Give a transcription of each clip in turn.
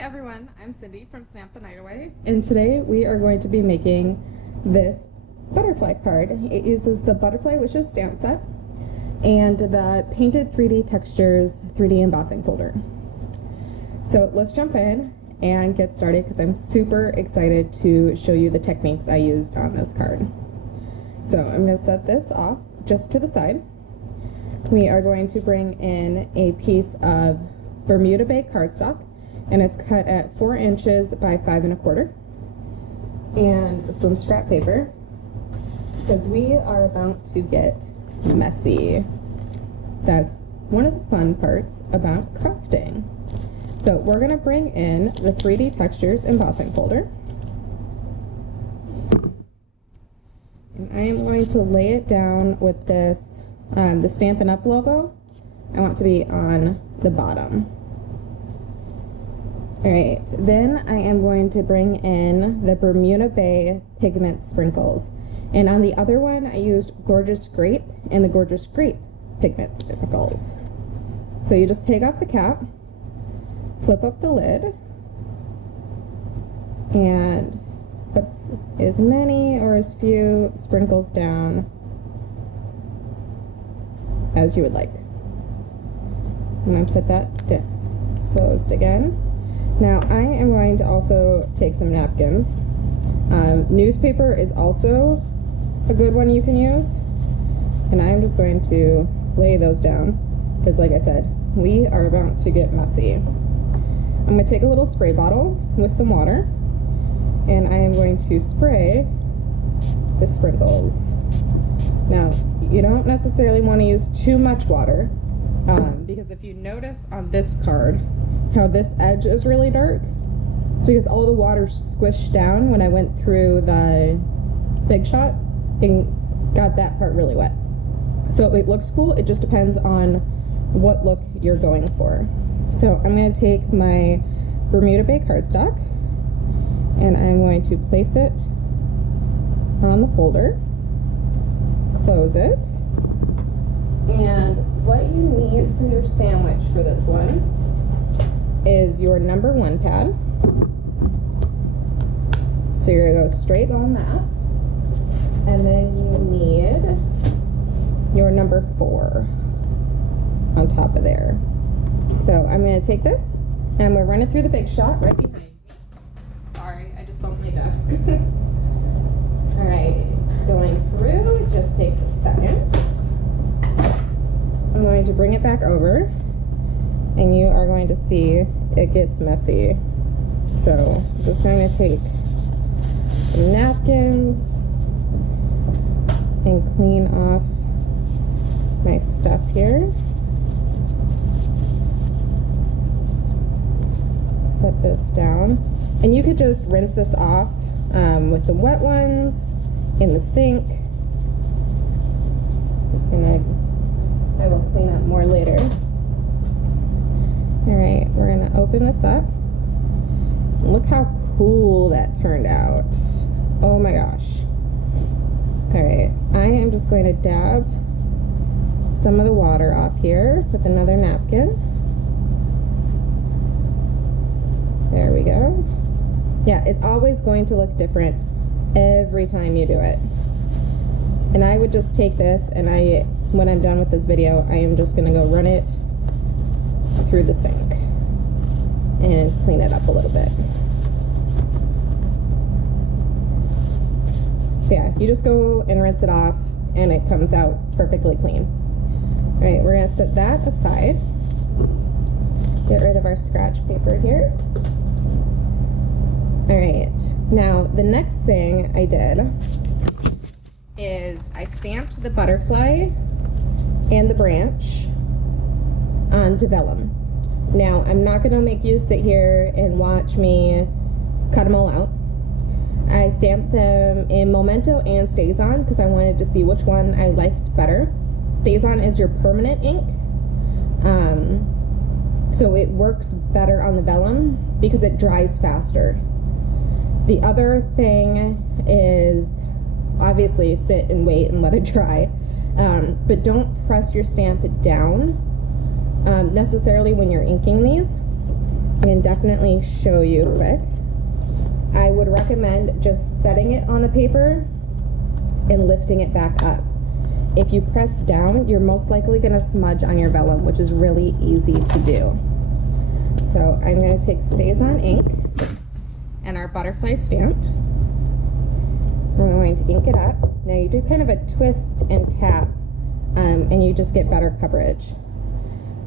everyone, I'm Cindy from Stampin, and today we are going to be making this butterfly card. It uses the Butterfly Wishes stamp set and the Painted 3D Textures 3D embossing folder. So let's jump in and get started because I'm super excited to show you the techniques I used on this card. So I'm going to set this off just to the side. We are going to bring in a piece of Bermuda Bay cardstock, and it's cut at 4 inches by 5 1/4, and some scrap paper because we are about to get messy. That's one of the fun parts about crafting. So we're going to bring in the 3D Textures embossing folder, and I am going to lay it down with this the Stampin' Up logo. I want to be on the bottom. Alright, then I am going to bring in the Bermuda Bay pigment sprinkles. And on the other one, I used Gorgeous Grape and the Gorgeous Grape pigment sprinkles. So you just take off the cap, flip up the lid, and put as many or as few sprinkles down as you would like. I'm going to put that closed again. Now I am going to also take some napkins. Newspaper is also a good one you can use, and I'm just going to lay those down because, like I said, we are about to get messy. I'm going to take a little spray bottle with some water, and I am going to spray the sprinkles. Now you don't necessarily want to use too much water because if you notice on this card how this edge is really dark, it's because all the water squished down when I went through the Big Shot and got that part really wet. So it looks cool, it just depends on what look you're going for. So I'm going to take my Bermuda Bay cardstock and I'm going to place it on the folder, close it, and what you need for your sandwich for this one is your number 1 pad. So you're going to go straight on that, and then you need your number 4 on top of there. So I'm going to take this and I'm going to run it through the Big Shot right behind me. Sorry, I just bumped my desk. Alright, going through, it just takes a second. I'm going to bring it back over, and you are going to see it gets messy. So I'm just going to take some napkins and clean off my stuff here. Set this down, and you could just rinse this off with some wet ones in the sink. I will clean up more later. Alright, we're going to open this up. Look how cool that turned out. Oh my gosh. Alright, I am just going to dab some of the water off here with another napkin. There we go. Yeah, it's always going to look different every time you do it. And I would just take this, and when I'm done with this video, I am just going to go run it through the sink and clean it up a little bit. So yeah, you just go and rinse it off and it comes out perfectly clean. Alright, we're going to set that aside. Get rid of our scratch paper here. Alright, now the next thing I did is I stamped the butterfly and the branch onto vellum. Now I'm not going to make you sit here and watch me cut them all out. I stamped them in Memento and StazOn because I wanted to see which one I liked better. StazOn is your permanent ink, so it works better on the vellum because it dries faster. The other thing is obviously sit and wait and let it dry, but don't press your stamp down necessarily when you're inking these. I can definitely show you quick. I would recommend just setting it on the paper and lifting it back up. If you press down, you're most likely going to smudge on your vellum, which is really easy to do. So I'm going to take Stays On ink and our butterfly stamp. We're going to ink it up. Now you do kind of a twist and tap, and you just get better coverage.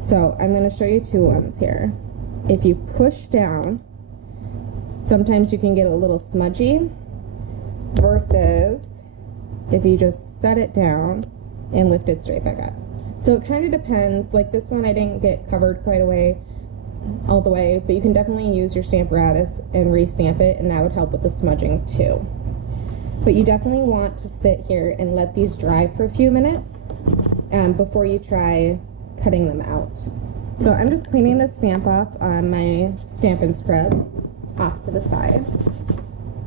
So I'm going to show you two ones here. If you push down, sometimes you can get a little smudgy, versus if you just set it down and lift it straight back up. So it kind of depends. Like this one I didn't get covered quite all the way, but you can definitely use your Stamparatus and re-stamp it, and that would help with the smudging too. But you definitely want to sit here and let these dry for a few minutes before you try cutting them out. So I'm just cleaning the stamp off on my Stampin' scrub off to the side.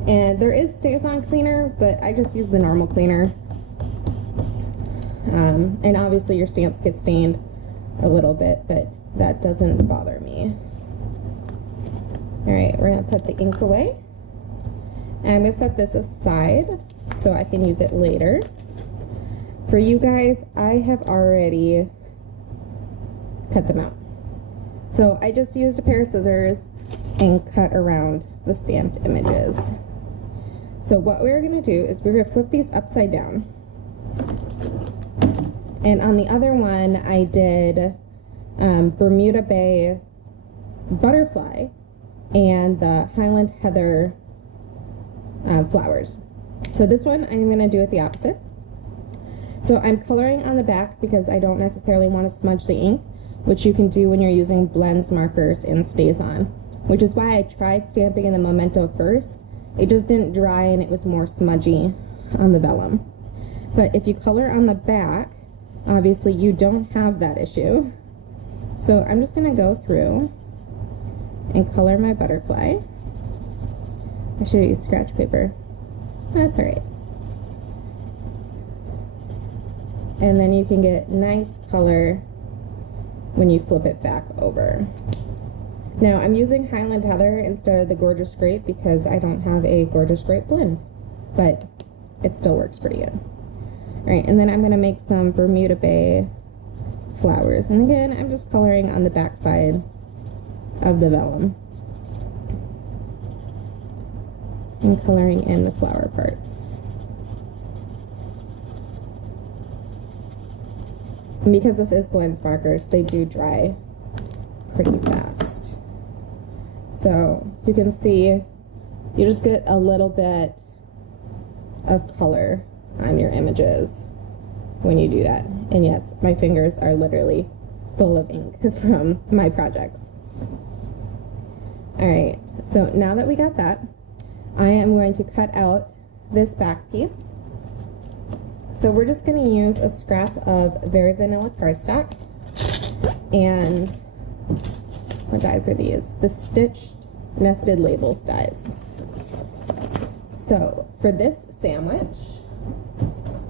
And there is Stays On cleaner, but I just use the normal cleaner. And obviously your stamps get stained a little bit, but that doesn't bother me. Alright, we're going to put the ink away. And I'm going to set this aside so I can use it later. For you guys, I have already cut them out. So I just used a pair of scissors and cut around the stamped images. So what we're going to do is we're going to flip these upside down. And on the other one, I did Bermuda Bay butterfly and the Highland Heather flowers. So this one I'm going to do it the opposite. So I'm coloring on the back because I don't necessarily want to smudge the ink, which you can do when you're using blends, markers, and Stays On, which is why I tried stamping in the Memento first. It just didn't dry and it was more smudgy on the vellum. But if you color on the back, obviously you don't have that issue. So I'm just going to go through and color my butterfly. I should use scratch paper. That's alright. And then you can get nice color when you flip it back over. Now I'm using Highland Heather instead of the Gorgeous Grape because I don't have a Gorgeous Grape blend, but it still works pretty good. Alright, and then I'm going to make some Bermuda Bay flowers. And again, I'm just coloring on the back side of the vellum. And coloring in the flower parts. And because this is blends markers, they do dry pretty fast. So you can see you just get a little bit of color on your images when you do that. And yes, my fingers are literally full of ink from my projects. Alright, so now that we got that, I am going to cut out this back piece. So we're just going to use a scrap of Very Vanilla cardstock. And what dies are these? The Stitched Nested Labels dies. So for this sandwich,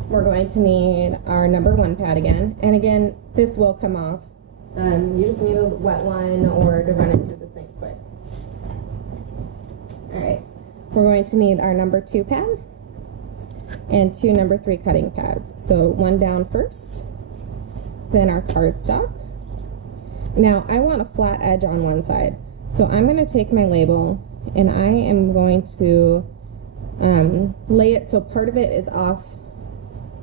we're going to need our #1 pad again. And again, this will come off. You just need a wet one or to run it through the sink quick. Alright, we're going to need our #2 pad and two #3 cutting pads. So one down first, then our cardstock. Now I want a flat edge on one side, so I'm going to take my label and I am going to lay it so part of it is off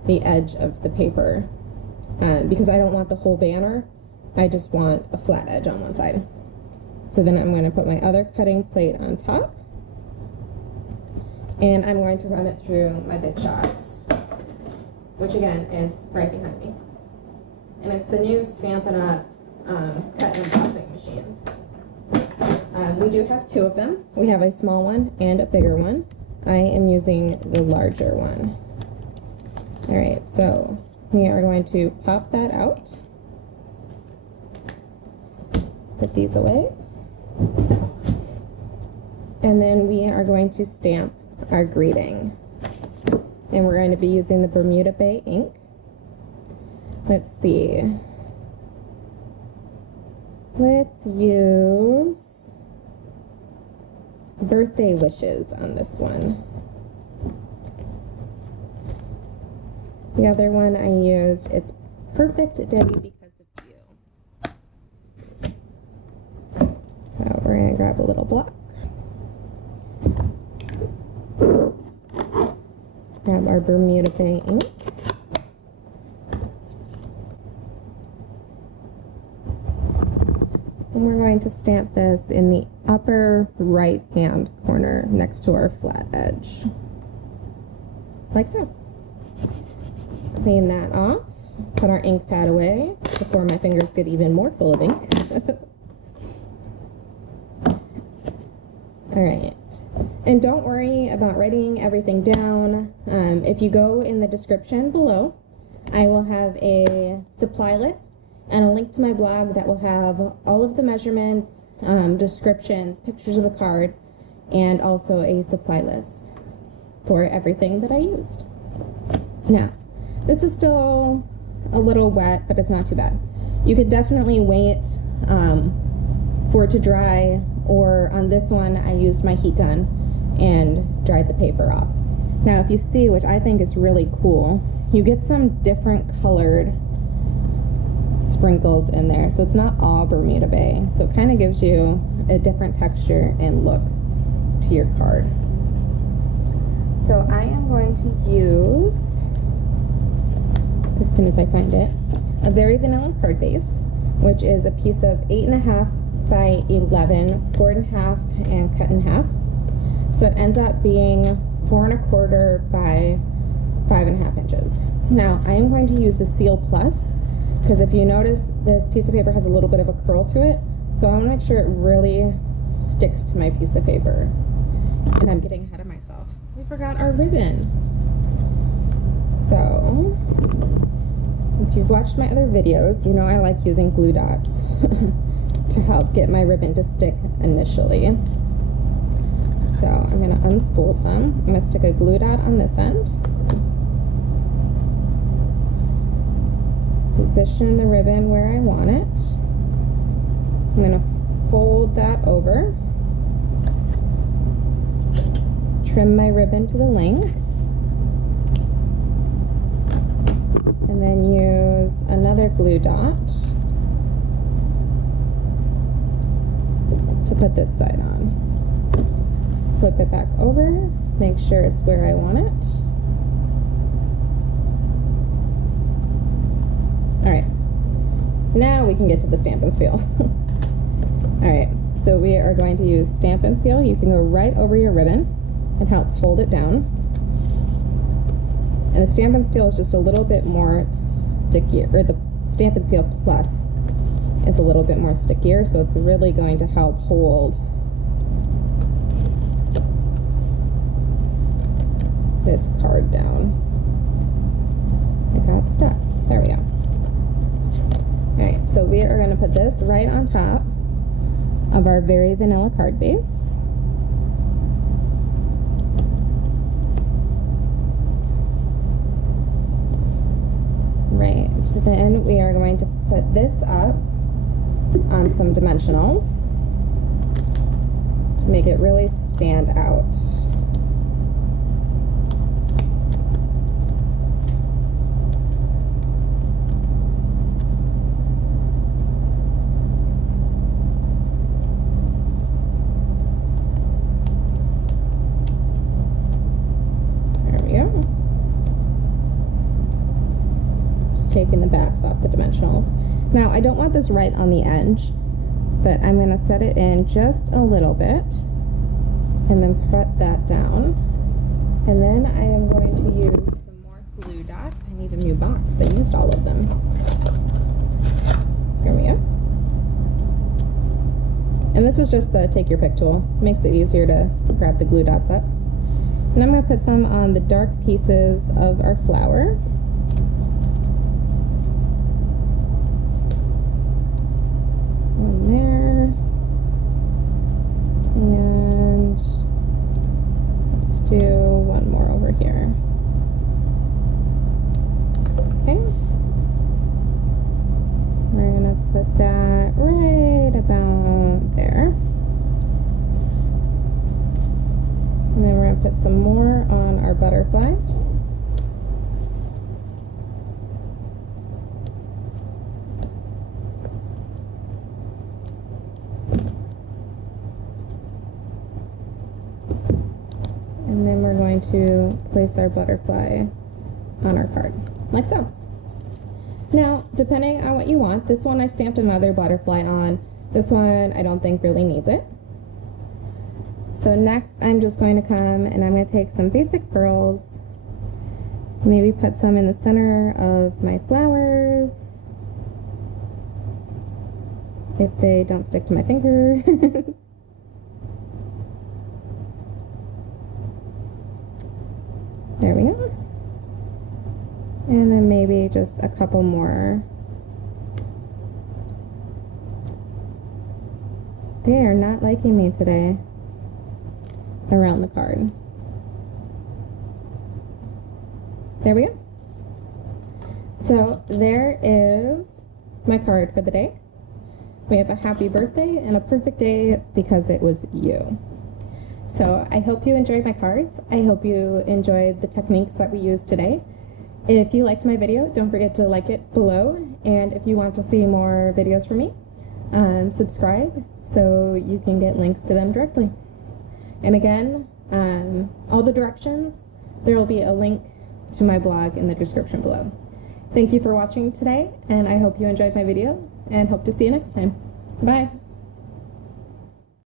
the edge of the paper because I don't want the whole banner. I just want a flat edge on one side. So then I'm going to put my other cutting plate on top. And I'm going to run it through my Big Shot, which again is right behind me. And it's the new Stampin' Up! Cut and embossing machine. We do have two of them. We have a small one and a bigger one. I am using the larger one. Alright, so we are going to pop that out. Put these away. And then we are going to stamp our greeting. And we're going to be using the Bermuda Bay ink. Let's see. Let's use birthday wishes on this one. The other one I used, it's Perfect Debbie because of you. So we're going to grab a little block. Grab our Bermuda Bay ink. And we're going to stamp this in the upper right hand corner next to our flat edge. Like so. Clean that off. Put our ink pad away before my fingers get even more full of ink. Alright. And don't worry about writing everything down. If you go in the description below, I will have a supply list and a link to my blog that will have all of the measurements, descriptions, pictures of the card, and also a supply list for everything that I used. Now, this is still a little wet, but it's not too bad. You could definitely wait for it to dry, or on this one I used my heat gun and dried the paper off. Now if you see, which I think is really cool, you get some different colored sprinkles in there, so it's not all Bermuda Bay, so it kind of gives you a different texture and look to your card. So I am going to use, as soon as I find it, a Very Vanilla card base, which is a piece of 8.5 by 11 scored in half and cut in half. So it ends up being 4.25 by 5.5 inches. Now I am going to use the Seal Plus, because if you notice, this piece of paper has a little bit of a curl to it, so I want to make sure it really sticks to my piece of paper. And I'm getting ahead of myself. We forgot our ribbon. So if you've watched my other videos, you know I like using glue dots to help get my ribbon to stick initially. So I'm going to unspool some. I'm going to stick a glue dot on this end. Position the ribbon where I want it. I'm going to fold that over. Trim my ribbon to the length. And then use another glue dot to put this side on. Flip it back over, make sure it's where I want it. Alright, now we can get to the Stampin' Seal. Alright, so we are going to use Stampin' Seal. You can go right over your ribbon. It helps hold it down. And the Stampin' Seal is just a little bit more stickier, or the Stampin' Seal Plus is a little bit more stickier, so it's really going to help hold this card down. It got stuck. There we go. Alright, so we are going to put this right on top of our Very Vanilla card base. Right, then we are going to put this up on some dimensionals to make it really stand out. Taking the backs off the dimensionals. Now I don't want this right on the edge, but I'm going to set it in just a little bit and then press that down. And then I am going to use some more glue dots. I need a new box. I used all of them. There we go. And this is just the take your pick tool. It makes it easier to grab the glue dots up. And I'm going to put some on the dark pieces of our flower. One there, and let's do one more over here. Okay, we're gonna put that right about there. going to put some more on our butterfly. And then we're going to place our butterfly on our card, like so. Now, depending on what you want, this one I stamped another butterfly on. This one I don't think really needs it. So next I'm just going to come and I'm going to take some basic pearls, maybe put some in the center of my flowers, if they don't stick to my finger. There we go. And then maybe just a couple more. They are not liking me today around the card. There we go. So there is my card for the day. We have a happy birthday and a perfect day because it was you. So I hope you enjoyed my cards. I hope you enjoyed the techniques that we used today. If you liked my video, don't forget to like it below. And if you want to see more videos from me, subscribe so you can get links to them directly. And again, all the directions, there will be a link to my blog in the description below. Thank you for watching today, and I hope you enjoyed my video, and hope to see you next time. Bye!